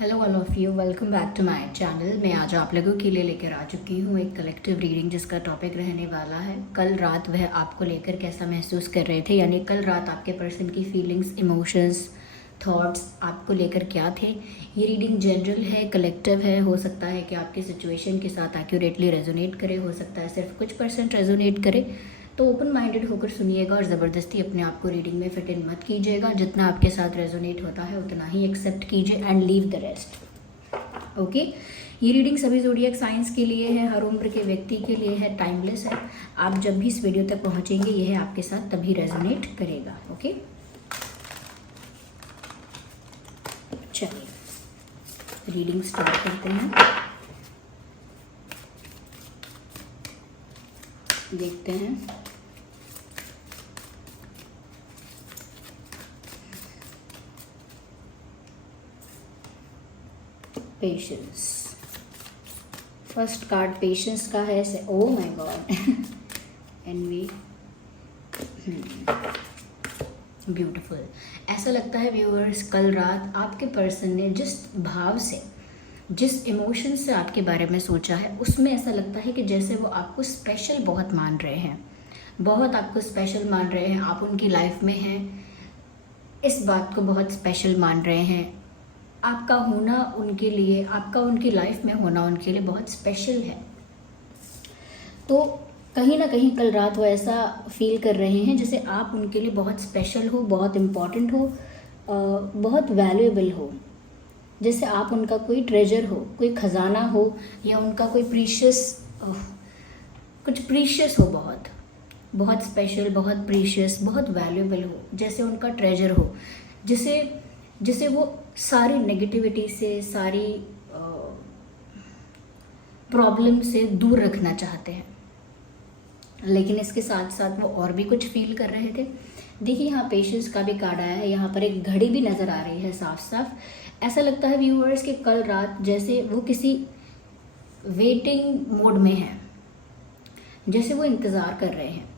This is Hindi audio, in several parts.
Hello all of you, welcome back to my channel. मैं आज आप लोगों के लिए लेकर आ चुकी हूँ एक कलेक्टिव रीडिंग जिसका टॉपिक रहने वाला है कल रात वह आपको लेकर कैसा महसूस कर रहे थे, यानी कल रात आपके पर्सन की फीलिंग्स, इमोशंस, थॉट्स आपको लेकर क्या थे। ये रीडिंग जनरल है, कलेक्टिव है। हो सकता है कि आपकी सिचुएशन के साथ एक्यूरेटली रेजोनेट करे, हो सकता है सिर्फ कुछ % रेजोनेट करे। तो ओपन माइंडेड होकर सुनिएगा और ज़बरदस्ती अपने आप को रीडिंग में फिट इन मत कीजिएगा। जितना आपके साथ रेजोनेट होता है उतना ही एक्सेप्ट कीजिए and leave the rest. Okay, ये रीडिंग सभी ज़ोडिएक साइंस के लिए है, हर उम्र के व्यक्ति के लिए है, टाइमलेस है। आप जब भी इस वीडियो तक पहुंचेंगे यह आपके साथ तभी रेजोनेट करेगा। ओके, चलिए रीडिंग स्टार्ट करते हैं। देखते हैं पेशेंस। फर्स्ट कार्ड पेशेंस का है। Oh my god, envy, beautiful. ऐसा लगता है व्यूअर्स, कल रात आपके पर्सन ने जिस भाव से, जिस इमोशन से आपके बारे में सोचा है, उसमें ऐसा लगता है कि जैसे वो आपको स्पेशल बहुत मान रहे हैं, बहुत आपको स्पेशल मान रहे हैं। आप उनकी लाइफ में हैं, इस बात को बहुत स्पेशल मान रहे हैं। आपका होना उनके लिए, आपका उनकी लाइफ में होना उनके लिए बहुत स्पेशल है। तो कहीं ना कहीं कल रात वो ऐसा फील कर रहे हैं जैसे आप उनके लिए बहुत स्पेशल हो, बहुत इम्पॉर्टेंट हो, बहुत वैल्यूएबल हो, जैसे आप उनका कोई ट्रेजर हो, कोई ख़जाना हो, या उनका कोई प्रीशियस, कुछ प्रीशियस हो, बहुत बहुत स्पेशल, बहुत प्रीशियस, बहुत वैल्यूएबल हो, जैसे उनका ट्रेजर हो, जिसे वो सारी नेगेटिविटी से, सारी प्रॉब्लम से दूर रखना चाहते हैं। लेकिन इसके साथ साथ वो और भी कुछ फील कर रहे थे। देखिए यहाँ पेशेंस का भी कार्ड आया है, यहाँ पर एक घड़ी भी नज़र आ रही है साफ साफ। ऐसा लगता है व्यूअर्स कि कल रात जैसे वो किसी वेटिंग मोड में है, जैसे वो इंतज़ार कर रहे हैं।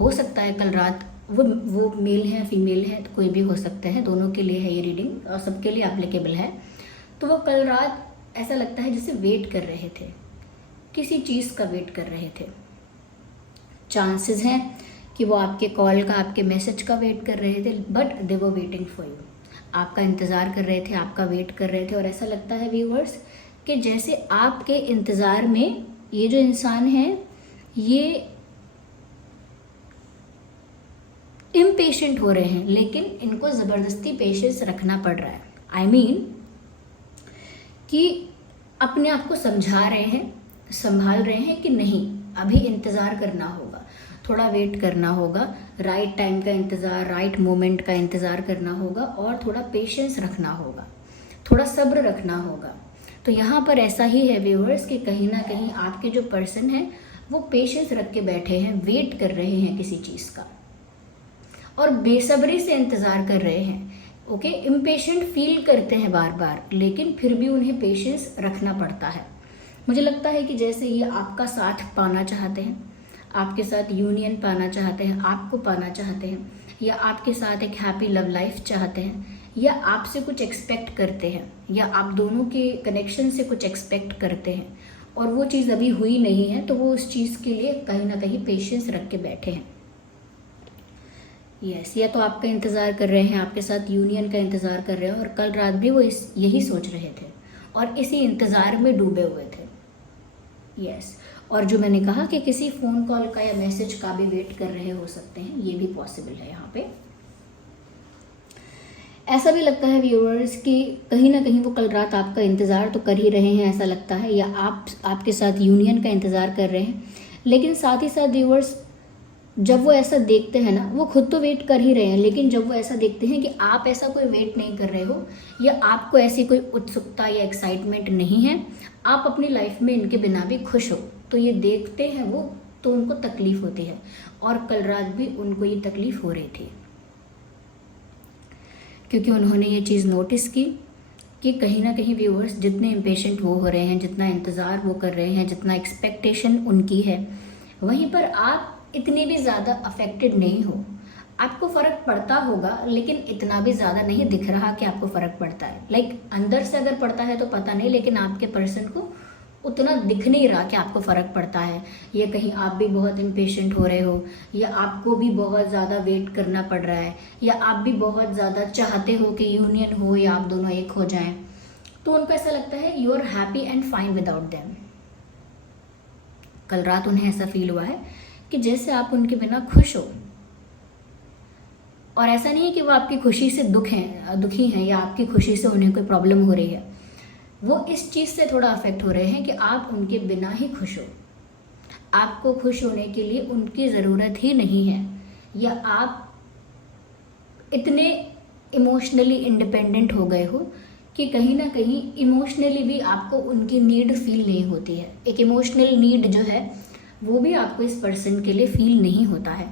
हो सकता है कल रात वो मेल है, फीमेल है, तो कोई भी हो सकता है, दोनों के लिए है ये रीडिंग और सबके लिए एप्लीकेबल है। तो वो कल रात ऐसा लगता है जैसे वेट कर रहे थे, किसी चीज़ का वेट कर रहे थे। चांसेस हैं कि वो आपके कॉल का, आपके मैसेज का वेट कर रहे थे, but they were waiting for you. आपका इंतज़ार कर रहे थे, आपका वेट कर रहे थे। और ऐसा लगता है व्यूअर्स कि जैसे आपके इंतज़ार में ये जो इंसान है ये इम्पेशेंट हो रहे हैं, लेकिन इनको ज़बरदस्ती पेशेंस रखना पड़ रहा है। आई मीन कि अपने आप को समझा रहे हैं, संभाल रहे हैं कि नहीं, अभी इंतज़ार करना होगा, थोड़ा वेट करना होगा, राइट टाइम का इंतज़ार, राइट मोमेंट का इंतज़ार करना होगा, और थोड़ा पेशेंस रखना होगा, थोड़ा सब्र रखना होगा। तो यहाँ पर ऐसा ही है व्यूअर्स कि कहीं ना कहीं आपके जो पर्सन है वो पेशेंस रख के बैठे हैं, वेट कर रहे हैं किसी चीज़ का, और बेसब्री से इंतज़ार कर रहे हैं। ओके, इम्पेशेंट फील करते हैं बार बार, लेकिन फिर भी उन्हें पेशेंस रखना पड़ता है। मुझे लगता है कि जैसे ये आपका साथ पाना चाहते हैं, आपके साथ यूनियन पाना चाहते हैं, आपको पाना चाहते हैं, या आपके साथ एक हैप्पी लव लाइफ चाहते हैं, या आपसे कुछ एक्सपेक्ट करते हैं, या आप दोनों के कनेक्शन से कुछ एक्सपेक्ट करते हैं, और वो चीज़ अभी हुई नहीं है, तो वो उस चीज़ के लिए कहीं ना कहीं पेशेंस रख के बैठे हैं। यस, या तो आपका इंतज़ार कर रहे हैं, आपके साथ यूनियन का इंतज़ार कर रहे हैं, और कल रात भी वो यही सोच रहे थे और इसी इंतज़ार में डूबे हुए थे। यस, और जो मैंने कहा कि किसी फ़ोन कॉल का या मैसेज का भी वेट कर रहे हो सकते हैं, ये भी पॉसिबल है। यहाँ पे ऐसा भी लगता है व्यूअर्स कि कहीं ना कहीं वो कल रात आपका इंतज़ार तो कर ही रहे हैं, ऐसा लगता है, या आप आपके साथ यूनियन का इंतज़ार कर रहे हैं। लेकिन साथ ही साथ व्यूअर्स जब वो ऐसा देखते हैं ना, वो खुद तो वेट कर ही रहे हैं, लेकिन जब वो ऐसा देखते हैं कि आप ऐसा कोई वेट नहीं कर रहे हो, या आपको ऐसी कोई उत्सुकता या एक्साइटमेंट नहीं है, आप अपनी लाइफ में इनके बिना भी खुश हो, तो ये देखते हैं वो, तो उनको तकलीफ़ होती है। और कल रात भी उनको ये तकलीफ़ हो रही थी, क्योंकि उन्होंने ये चीज़ नोटिस की कि कहीं ना कहीं व्यूअर्स जितने इम्पेशेंट वो हो रहे हैं, जितना इंतज़ार वो कर रहे हैं, जितना एक्सपेक्टेशन उनकी है, वहीं पर आप इतने भी ज़्यादा अफेक्टेड नहीं हो। आपको फ़र्क पड़ता होगा, लेकिन इतना भी ज़्यादा नहीं दिख रहा कि आपको फ़र्क पड़ता है। लाइक अंदर से अगर पड़ता है तो पता नहीं, लेकिन आपके पर्सन को उतना दिख नहीं रहा कि आपको फ़र्क पड़ता है। या कहीं आप भी बहुत इम्पेशेंट हो रहे हो, या आपको भी बहुत ज़्यादा वेट करना पड़ रहा है, या आप भी बहुत ज़्यादा चाहते हो कि यूनियन हो या आप दोनों एक हो जाएं। तो उनको ऐसा लगता है you are happy and fine without them. कल रात उन्हें ऐसा फील हुआ है कि जैसे आप उनके बिना खुश हो, और ऐसा नहीं है कि वो आपकी खुशी से दुखी हैं या आपकी खुशी से उन्हें कोई प्रॉब्लम हो रही है। वो इस चीज़ से थोड़ा अफेक्ट हो रहे हैं कि आप उनके बिना ही खुश हो। आपको खुश होने के लिए उनकी ज़रूरत ही नहीं है, या आप इतने इमोशनली इंडिपेंडेंट हो गए हो कि कहीं ना कहीं इमोशनली भी आपको उनकी नीड फील नहीं होती है। एक इमोशनल नीड जो है वो भी आपको इस पर्सन के लिए फील नहीं होता है।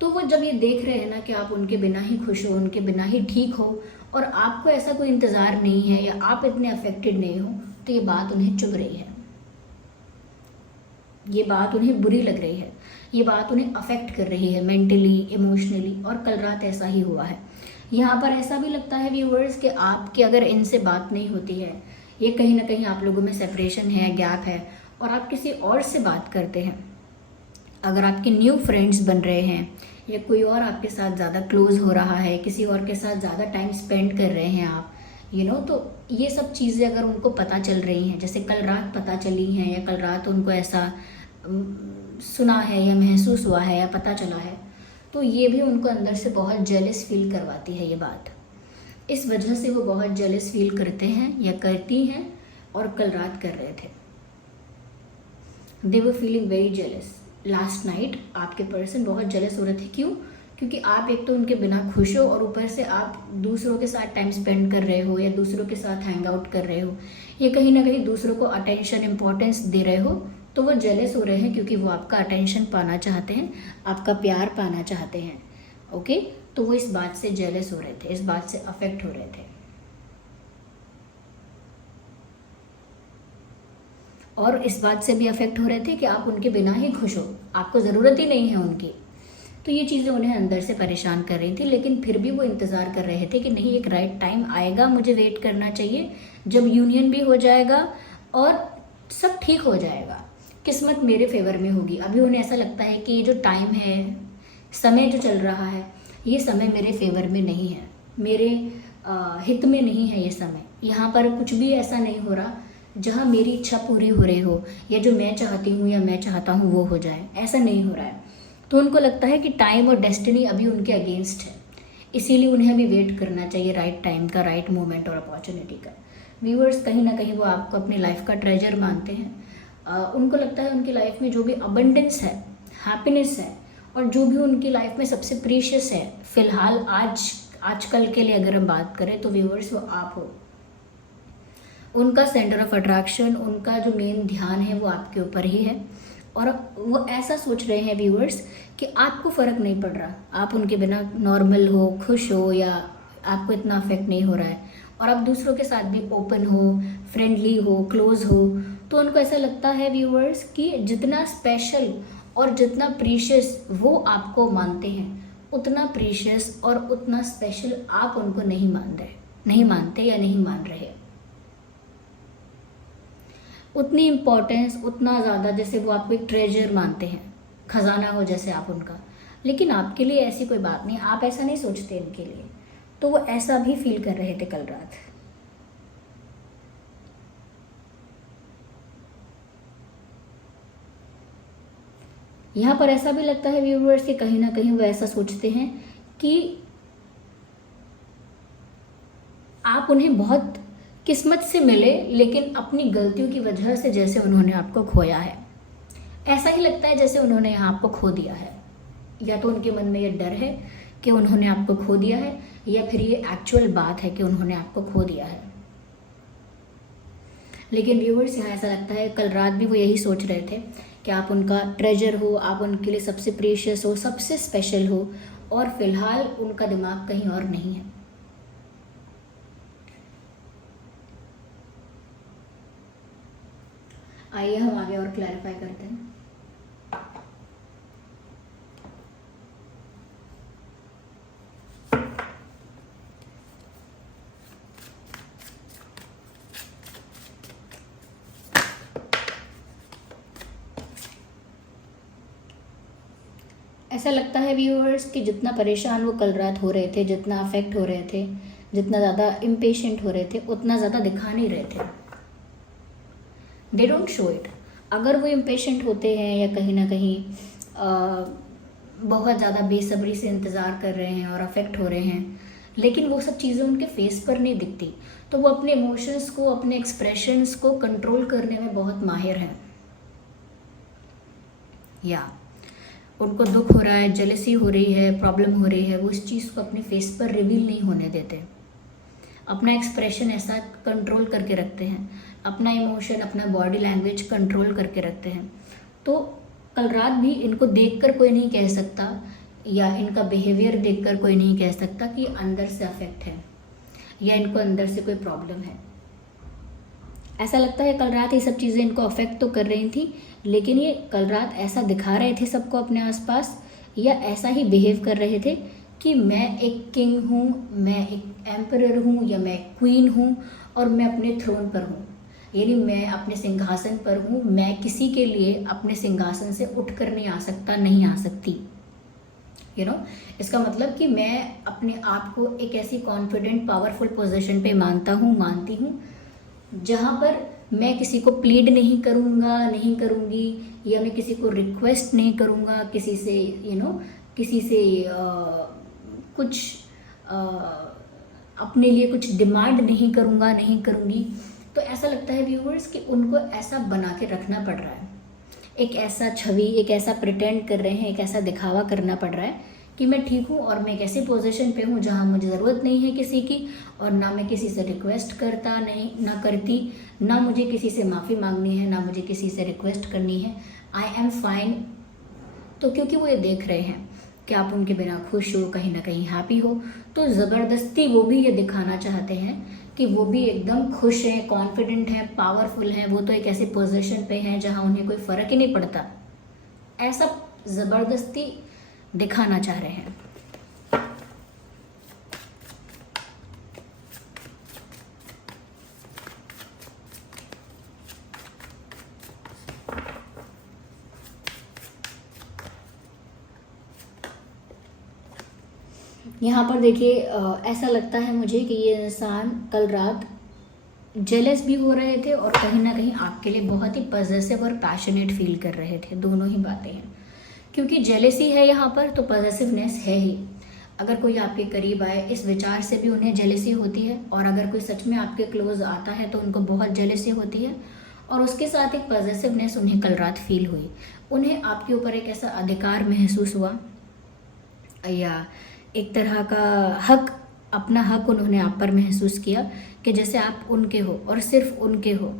तो वो जब ये देख रहे हैं ना कि आप उनके बिना ही खुश हो, उनके बिना ही ठीक हो, और आपको ऐसा कोई इंतज़ार नहीं है या आप इतने अफेक्टेड नहीं हो, तो ये बात उन्हें चुभ रही है, ये बात उन्हें बुरी लग रही है, ये बात उन्हें अफेक्ट कर रही है मेंटली, इमोशनली। और कल रात ऐसा ही हुआ है। यहाँ पर ऐसा भी लगता है व्यूवर्स कि आपकी अगर इनसे बात नहीं होती है, ये कहीं ना कहीं आप लोगों में सेपरेशन है, गैप है, और आप किसी और से बात करते हैं, अगर आपके न्यू फ्रेंड्स बन रहे हैं, या कोई और आपके साथ ज़्यादा क्लोज हो रहा है, किसी और के साथ ज़्यादा टाइम स्पेंड कर रहे हैं आप, तो ये सब चीज़ें अगर उनको पता चल रही हैं, जैसे कल रात पता चली हैं, या कल रात उनको ऐसा सुना है या महसूस हुआ है या पता चला है, तो ये भी उनको अंदर से बहुत जेलस फील करवाती है ये बात। इस वजह से वो बहुत जेलस फील करते हैं या करती हैं, और कल रात कर रहे थे। They were feeling very jealous. Last night आपके पर्सन बहुत जेलस हो रहे थे। क्यों? क्योंकि आप एक तो उनके बिना खुश हो, और ऊपर से आप दूसरों के साथ टाइम स्पेंड कर रहे हो, या दूसरों के साथ हैंग आउट कर रहे हो, या कहीं ना कहीं दूसरों को अटेंशन, इम्पोर्टेंस दे रहे हो। तो वो जेलस हो रहे हैं क्योंकि वो आपका अटेंशन पाना चाहते हैं, आपका प्यार पाना चाहते हैं। ओके, तो वो इस बात से जेलस हो रहे थे, इस बात से अफेक्ट हो रहे थे, और इस बात से भी अफेक्ट हो रहे थे कि आप उनके बिना ही खुश हो, आपको ज़रूरत ही नहीं है उनकी। तो ये चीज़ें उन्हें अंदर से परेशान कर रही थी, लेकिन फिर भी वो इंतज़ार कर रहे थे कि नहीं, एक राइट टाइम आएगा, मुझे वेट करना चाहिए, जब यूनियन भी हो जाएगा और सब ठीक हो जाएगा, किस्मत मेरे फेवर में होगी। अभी उन्हें ऐसा लगता है कि ये जो टाइम है, समय जो चल रहा है, ये समय मेरे फेवर में नहीं है, मेरे हित में नहीं है ये समय। यहाँ पर कुछ भी ऐसा नहीं हो रहा जहाँ मेरी इच्छा पूरी हो रही हो, या जो मैं चाहती हूँ या मैं चाहता हूँ वो हो जाए, ऐसा नहीं हो रहा है। तो उनको लगता है कि टाइम और डेस्टिनी अभी उनके अगेंस्ट है, इसीलिए उन्हें अभी वेट करना चाहिए राइट टाइम का, राइट मोमेंट और अपॉर्चुनिटी का। व्यूअर्स, कहीं ना कहीं वो आपको अपनी लाइफ का ट्रेजर मानते हैं। उनको लगता है उनकी लाइफ में जो भी अबंडेंस है, हैप्पीनेस है, और जो भी उनकी लाइफ में सबसे प्रीशियस है फिलहाल आजकल के लिए अगर हम बात करें, तो व्यूअर्स वो आप हो। उनका सेंटर ऑफ अट्रैक्शन, उनका जो मेन ध्यान है वो आपके ऊपर ही है, और वो ऐसा सोच रहे हैं व्यूअर्स कि आपको फ़र्क नहीं पड़ रहा, आप उनके बिना नॉर्मल हो, खुश हो, या आपको इतना अफेक्ट नहीं हो रहा है, और आप दूसरों के साथ भी ओपन हो, फ्रेंडली हो, क्लोज हो। तो उनको ऐसा लगता है व्यूअर्स कि जितना स्पेशल और जितना प्रीशियस वो आपको मानते हैं, उतना प्रीशियस और उतना स्पेशल आप उनको नहीं मानते या नहीं मान रहे। उतनी इम्पोर्टेंस, उतना ज़्यादा जैसे वो आपको एक ट्रेजर मानते हैं, खजाना हो जैसे आप उनका, लेकिन आपके लिए ऐसी कोई बात नहीं, आप ऐसा नहीं सोचते इनके लिए। तो वो ऐसा भी फील कर रहे थे कल रात। यहाँ पर ऐसा भी लगता है व्यूअर्स कि कहीं ना कहीं वो ऐसा सोचते हैं कि आप उन्हें बहुत किस्मत से मिले, लेकिन अपनी गलतियों की वजह से जैसे उन्होंने आपको खोया है। ऐसा ही लगता है जैसे उन्होंने यहाँ आपको खो दिया है, या तो उनके मन में ये डर है कि उन्होंने आपको खो दिया है, या फिर ये एक्चुअल बात है कि उन्होंने आपको खो दिया है। लेकिन व्यूअर्स, यहाँ ऐसा लगता है कल रात भी वो यही सोच रहे थे कि आप उनका ट्रेजर हो, आप उनके लिए सबसे प्रीशियस हो, सबसे स्पेशल हो, और फिलहाल उनका दिमाग कहीं और नहीं है। आइए हम आगे और क्लैरिफाई करते हैं। ऐसा लगता है व्यूअर्स कि जितना परेशान वो कल रात हो रहे थे, जितना अफेक्ट हो रहे थे, जितना ज़्यादा इम्पेशेंट हो रहे थे, उतना ज़्यादा दिखा नहीं रहे थे। They don't show it. अगर वो इम्पेशेंट होते हैं या कहीं ना कहीं बहुत ज़्यादा बेसब्री से इंतज़ार कर रहे हैं और अफेक्ट हो रहे हैं, लेकिन वो सब चीज़ें उनके फेस पर नहीं दिखती, तो वो अपने इमोशंस को, अपने एक्सप्रेशंस को कंट्रोल करने में बहुत माहिर हैं। या उनको दुख हो रहा है, जेलसी हो रही है, प्रॉब्लम हो रही है, वो इस चीज़ को अपने फेस पर रिवील नहीं होने देते, अपना एक्सप्रेशन ऐसा कंट्रोल करके रखते हैं, अपना इमोशन, अपना बॉडी लैंग्वेज कंट्रोल करके रखते हैं। तो कल रात भी इनको देखकर कोई नहीं कह सकता या इनका बिहेवियर देखकर कोई नहीं कह सकता कि अंदर से अफेक्ट है या इनको अंदर से कोई प्रॉब्लम है। ऐसा लगता है कल रात ये सब चीज़ें इनको अफेक्ट तो कर रही थी, लेकिन ये कल रात ऐसा दिखा रहे थे सबको अपने आसपास, या ऐसा ही बिहेव कर रहे थे कि मैं एक किंग हूँ, मैं एक एम्परर हूँ, या मैं एक क्वीन हूँ और मैं अपने थ्रोन पर हूँ, यानी मैं अपने सिंहासन पर हूँ, मैं किसी के लिए अपने सिंहासन से उठकर नहीं आ सकता, नहीं आ सकती। इसका मतलब कि मैं अपने आप को एक ऐसी कॉन्फिडेंट, पावरफुल पोजीशन पे मानता हूँ, मानती हूँ, जहाँ पर मैं किसी को प्लीड नहीं करूँगा, नहीं करूँगी, या मैं किसी को रिक्वेस्ट नहीं करूँगा, किसी से किसी से कुछ अपने लिए कुछ डिमांड नहीं करूँगा, नहीं करूँगी। तो ऐसा लगता है व्यूअर्स कि उनको ऐसा बना के रखना पड़ रहा है, एक ऐसा छवि, एक ऐसा प्रिटेंड कर रहे हैं, एक ऐसा दिखावा करना पड़ रहा है कि मैं ठीक हूँ और मैं एक ऐसी पोजीशन पे हूँ जहाँ मुझे ज़रूरत नहीं है किसी की, और ना मैं किसी से रिक्वेस्ट करता, नहीं ना करती, ना मुझे किसी से माफ़ी मांगनी है, ना मुझे किसी से रिक्वेस्ट करनी है। I am fine. तो क्योंकि वो ये देख रहे हैं कि आप उनके बिना खुश हो, कहीं ना कहीं हैप्पी हो, तो ज़बरदस्ती वो भी ये दिखाना चाहते हैं कि वो भी एकदम खुश हैं, कॉन्फिडेंट हैं, पावरफुल हैं, वो तो एक ऐसे पोजीशन पे हैं जहाँ उन्हें कोई फ़र्क ही नहीं पड़ता। ऐसा ज़बरदस्ती दिखाना चाह रहे हैं। यहाँ पर देखिए, ऐसा लगता है मुझे कि ये इंसान कल रात जेलस भी हो रहे थे और कहीं ना कहीं आपके लिए बहुत ही पॉजिटिव और पैशनेट फील कर रहे थे। दोनों ही बातें हैं, क्योंकि जेलसी है यहाँ पर तो पॉजिटिवनेस है ही। अगर कोई आपके करीब आए, इस विचार से भी उन्हें जेलसी होती है, और अगर कोई सच में आपके क्लोज आता है तो उनको बहुत जेलसी होती है, और उसके साथ एक पॉजिटिवनेस उन्हें कल रात फील हुई। उन्हें आपके ऊपर एक ऐसा अधिकार महसूस हुआ, या एक तरह का हक, अपना हक उन्होंने आप पर महसूस किया कि जैसे आप उनके हो और सिर्फ उनके हो।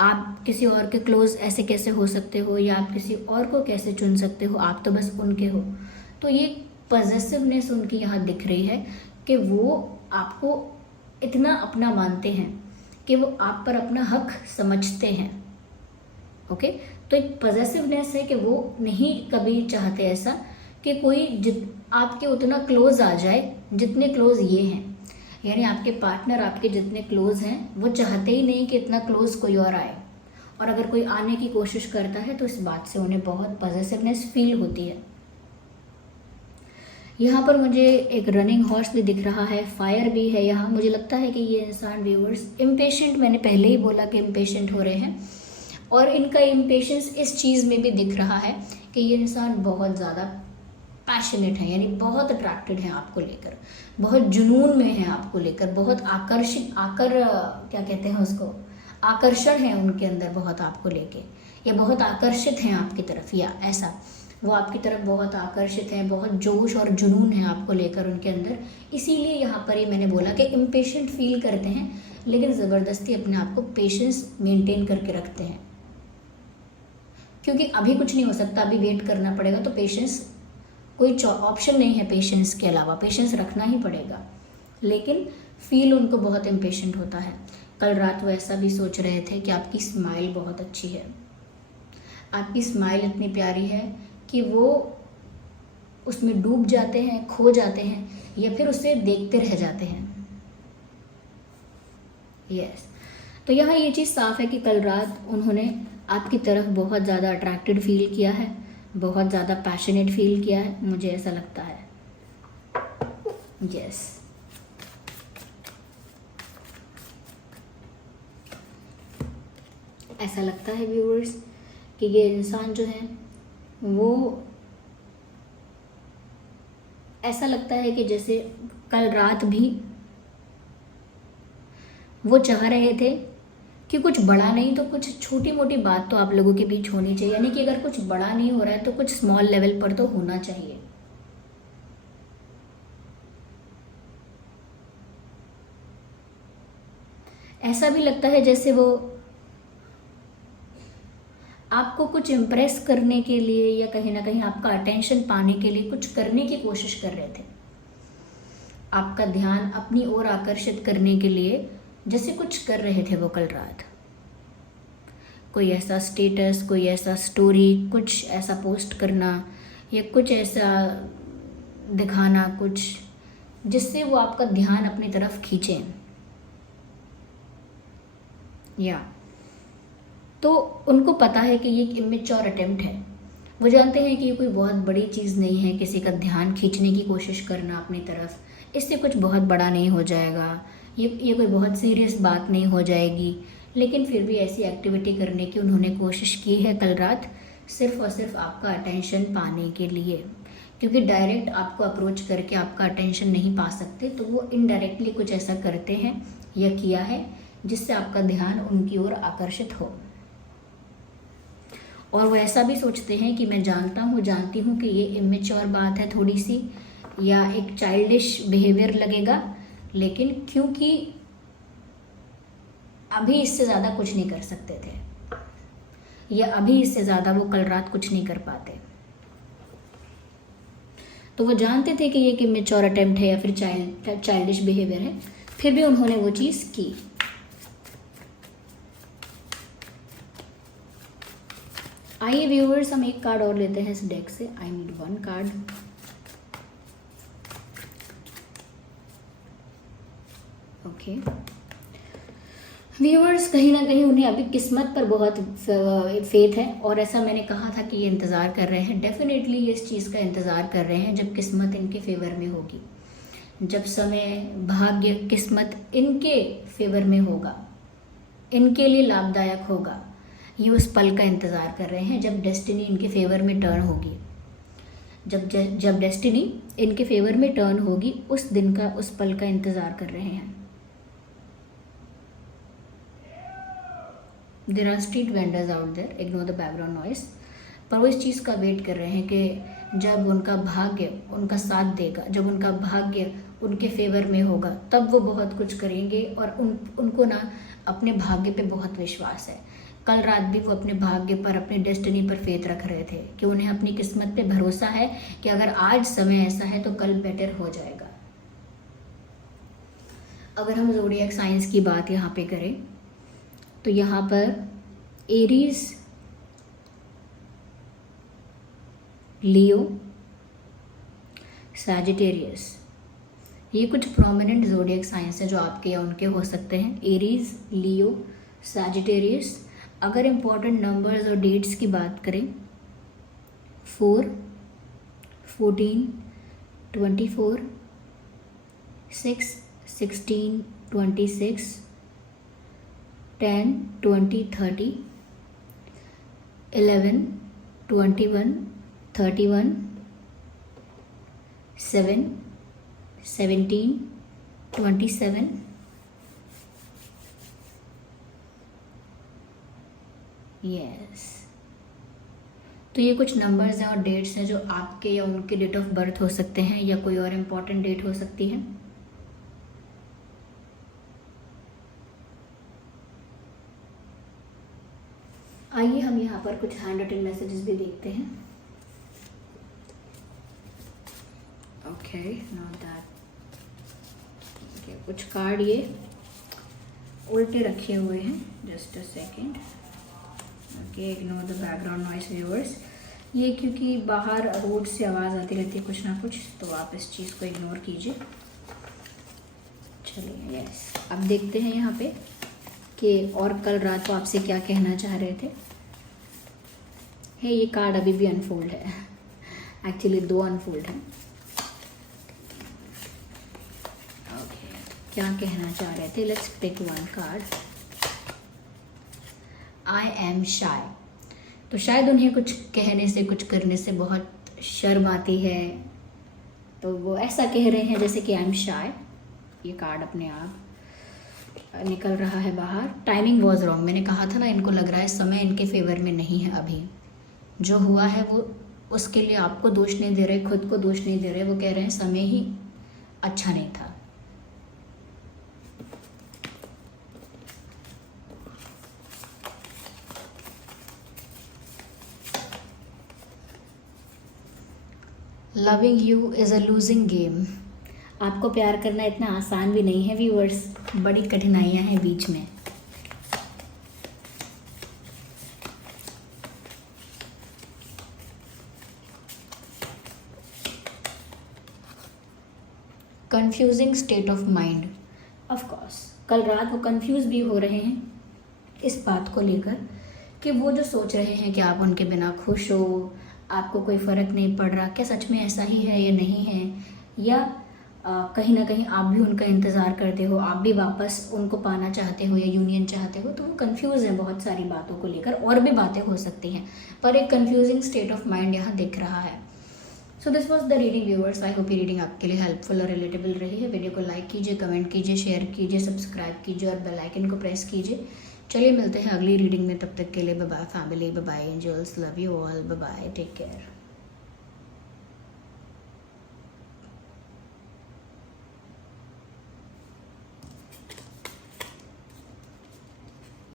आप किसी और के क्लोज ऐसे कैसे हो सकते हो, या आप किसी और को कैसे चुन सकते हो, आप तो बस उनके हो। तो ये पॉजिटिवनेस उनकी यहाँ दिख रही है कि वो आपको इतना अपना मानते हैं कि वो आप पर अपना हक समझते हैं। ओके, तो एक पॉजिटिवनेस है कि वो नहीं कभी चाहते ऐसा कि कोई आपके उतना क्लोज आ जाए जितने क्लोज ये हैं, यानी आपके पार्टनर आपके जितने क्लोज हैं वो चाहते ही नहीं कि इतना क्लोज कोई और आए, और अगर कोई आने की कोशिश करता है तो इस बात से उन्हें बहुत पॉजिटिवनेस फील होती है। यहाँ पर मुझे एक रनिंग हॉर्स भी दिख रहा है, फायर भी है यहाँ। मुझे लगता है कि ये इंसान व्यूअर्स इम्पेशेंट, मैंने पहले ही बोला कि इम्पेशेंट हो रहे हैं, और इनका इम्पेशेंस इस चीज़ में भी दिख रहा है कि ये इंसान बहुत ज़्यादा पैशनेट है, यानी बहुत अट्रैक्टेड है आपको लेकर, बहुत जुनून में है आपको लेकर, बहुत क्या कहते हैं उसको, आकर्षण है उनके अंदर बहुत आपको लेके, या बहुत आकर्षित हैं आपकी तरफ, या ऐसा वो आपकी तरफ बहुत आकर्षित हैं, बहुत जोश और जुनून है आपको लेकर उनके अंदर। इसीलिए यहाँ पर ही मैंने बोला कि इम्पेशेंट फील करते हैं, लेकिन ज़बरदस्ती अपने आप को पेशेंस मेंटेन करके रखते हैं, क्योंकि अभी कुछ नहीं हो सकता, अभी वेट करना पड़ेगा। तो पेशेंस कोई ऑप्शन नहीं है, पेशेंस के अलावा पेशेंस रखना ही पड़ेगा, लेकिन फील उनको बहुत इम्पेशेंट होता है। कल रात वो ऐसा भी सोच रहे थे कि आपकी स्माइल बहुत अच्छी है, आपकी स्माइल इतनी प्यारी है कि वो उसमें डूब जाते हैं, खो जाते हैं, या फिर उसे देखते रह जाते हैं। यस, तो यहाँ ये चीज़ साफ है कि कल रात उन्होंने आपकी तरफ बहुत ज़्यादा अट्रैक्टेड फील किया है, बहुत ज़्यादा पैशनेट फील किया है, मुझे ऐसा लगता है। यस, ऐसा लगता है व्यूअर्स कि ये इंसान जो है वो, ऐसा लगता है कि जैसे कल रात भी वो चाह रहे थे कि कुछ बड़ा नहीं तो कुछ छोटी मोटी बात तो आप लोगों के बीच होनी चाहिए, यानी कि अगर कुछ बड़ा नहीं हो रहा है तो कुछ स्मॉल लेवल पर तो होना चाहिए। ऐसा भी लगता है जैसे वो आपको कुछ इम्प्रेस करने के लिए या कहीं ना कहीं आपका अटेंशन पाने के लिए कुछ करने की कोशिश कर रहे थे, आपका ध्यान अपनी ओर आकर्षित करने के लिए जैसे कुछ कर रहे थे वो कल रात। कोई ऐसा स्टेटस, कोई ऐसा स्टोरी, कुछ ऐसा पोस्ट करना या कुछ ऐसा दिखाना, कुछ जिससे वो आपका ध्यान अपनी तरफ खींचें। या तो उनको पता है कि ये एक इमेच्योर अटेम्प्ट है। वो जानते हैं कि ये कोई बहुत बड़ी चीज़ नहीं है, किसी का ध्यान खींचने की कोशिश करना अपनी तरफ, इससे कुछ बहुत बड़ा नहीं हो जाएगा, ये कोई बहुत सीरियस बात नहीं हो जाएगी। लेकिन फिर भी ऐसी एक्टिविटी करने की उन्होंने कोशिश की है कल रात, सिर्फ और सिर्फ आपका अटेंशन पाने के लिए। क्योंकि डायरेक्ट आपको अप्रोच करके आपका अटेंशन नहीं पा सकते, तो वो इनडायरेक्टली कुछ ऐसा करते हैं या किया है जिससे आपका ध्यान उनकी ओर आकर्षित हो। और वो ऐसा भी सोचते हैं कि मैं जानती हूँ कि ये इमेच्योर बात है थोड़ी सी, या एक चाइल्डिश बिहेवियर लगेगा, लेकिन क्योंकि अभी इससे ज़्यादा कुछ नहीं कर सकते थे, या अभी इससे ज़्यादा वो कल रात कुछ नहीं कर पाते, तो वो जानते थे कि ये कि इमेच्योर अटेम्प्ट है या फिर चाइल्डिश बिहेवियर है, फिर भी उन्होंने वो चीज़ की। आइए व्यूअर्स, हम एक कार्ड और लेते हैं इस डेक से। I need one card. Okay viewers, कहीं ना कहीं उन्हें अभी किस्मत पर बहुत फेथ है, और ऐसा मैंने कहा था कि ये इंतज़ार कर रहे हैं। डेफिनेटली ये इस चीज़ का इंतज़ार कर रहे हैं जब किस्मत इनके फेवर में होगी, जब समय, भाग्य, किस्मत इनके फेवर में होगा, इनके लिए लाभदायक होगा। ये उस पल का इंतज़ार कर रहे हैं जब डेस्टिनी इनके फेवर में टर्न होगी। जब डेस्टिनी इनके फेवर में टर्न होगी, उस दिन का, उस पल का इंतज़ार कर रहे हैं। There are street vendors out there, ignore the background noise. पर वो इस चीज़ का वेट कर रहे हैं कि जब उनका भाग्य उनका साथ देगा, जब उनका भाग्य उनके फेवर में होगा, तब वो बहुत कुछ करेंगे। और उनको ना अपने भाग्य पे बहुत विश्वास है। कल रात भी वो अपने भाग्य पर, अपने डेस्टिनी पर फेथ रख रहे थे कि उन्हें अपनी किस्मत पे भरोसा है कि अगर आज समय ऐसा है तो कल बेटर हो जाएगा। अगर हम ज़ोडिएक साइंस की बात यहाँ पे करें तो यहाँ पर एरीज, लियो, सैजिटेरियस, ये कुछ प्रोमिनेंट ज़ोडिएक साइंस है जो आपके या उनके हो सकते हैं। एरीज, लियो, सैजिटेरियस। अगर इम्पोर्टेंट नंबर्स और डेट्स की बात करें, 4, 14, 24, 6, 16, 26, 10, 20, 30, 11, 21, 31, 7, 17, 27, यस। तो ये कुछ नंबर्स हैं और डेट्स हैं जो आपके या उनके डेट ऑफ बर्थ हो सकते हैं, या कोई और इम्पॉर्टेंट डेट हो सकती है। आइए हम यहाँ पर कुछ हैंड रिटन मैसेजेस भी देखते हैं। Okay, not that. ओके, कुछ कार्ड ये उल्टे रखे हुए हैं, just a second. Okay, ignore the background noise viewers. ये क्योंकि बाहर रोड से आवाज़ आती रहती है कुछ ना कुछ, तो आप इस चीज़ को इग्नोर कीजिए। चलिए, यस, अब देखते हैं यहाँ पे कि और कल रात को आपसे क्या कहना चाह रहे थे। है। ये कार्ड अभी भी अनफोल्ड है, एक्चुअली 2 अनफोल्ड हैं। ओके, क्या कहना चाह रहे थे? Let's pick one card. I am shy. तो शायद उन्हें कुछ कहने से, कुछ करने से बहुत शर्म आती है, तो वो ऐसा कह रहे हैं जैसे कि आई एम शाय। ये कार्ड अपने आप निकल रहा है बाहर। टाइमिंग वॉज रॉन्ग, मैंने कहा था ना, इनको लग रहा है समय इनके फेवर में नहीं है। अभी जो हुआ है वो, उसके लिए आपको दोष नहीं दे रहे, खुद को दोष नहीं दे रहे, वो कह रहे हैं समय ही अच्छा नहीं था। Loving you is a losing game. आपको प्यार करना इतना आसान भी नहीं है व्यूअर्स, बड़ी कठिनाइयाँ हैं बीच में। Confusing state of mind. Of course कल रात वो कंफ्यूज भी हो रहे हैं इस बात को लेकर कि वो जो सोच रहे हैं कि आप उनके बिना खुश हो, आपको कोई फ़र्क नहीं पड़ रहा, क्या सच में ऐसा ही है या नहीं है, या कहीं ना कहीं आप भी उनका इंतज़ार करते हो, आप भी वापस उनको पाना चाहते हो या यूनियन चाहते हो। तो वो कंफ्यूज हैं बहुत सारी बातों को लेकर, और भी बातें हो सकती हैं, पर एक कंफ्यूजिंग स्टेट ऑफ माइंड यहाँ दिख रहा है। So this was the reading viewers. I hope ये रीडिंग आपके लिए हेल्पफुल और रिलेटेबल रही है। वीडियो को लाइक कीजिए, कमेंट कीजिए, शेयर कीजिए, सब्सक्राइब कीजिए और बेल आइकन को प्रेस कीजिए। चलिए मिलते हैं अगली रीडिंग में, तब तक के लिए bye bye family, bye bye angels, love you all, bye bye, take care.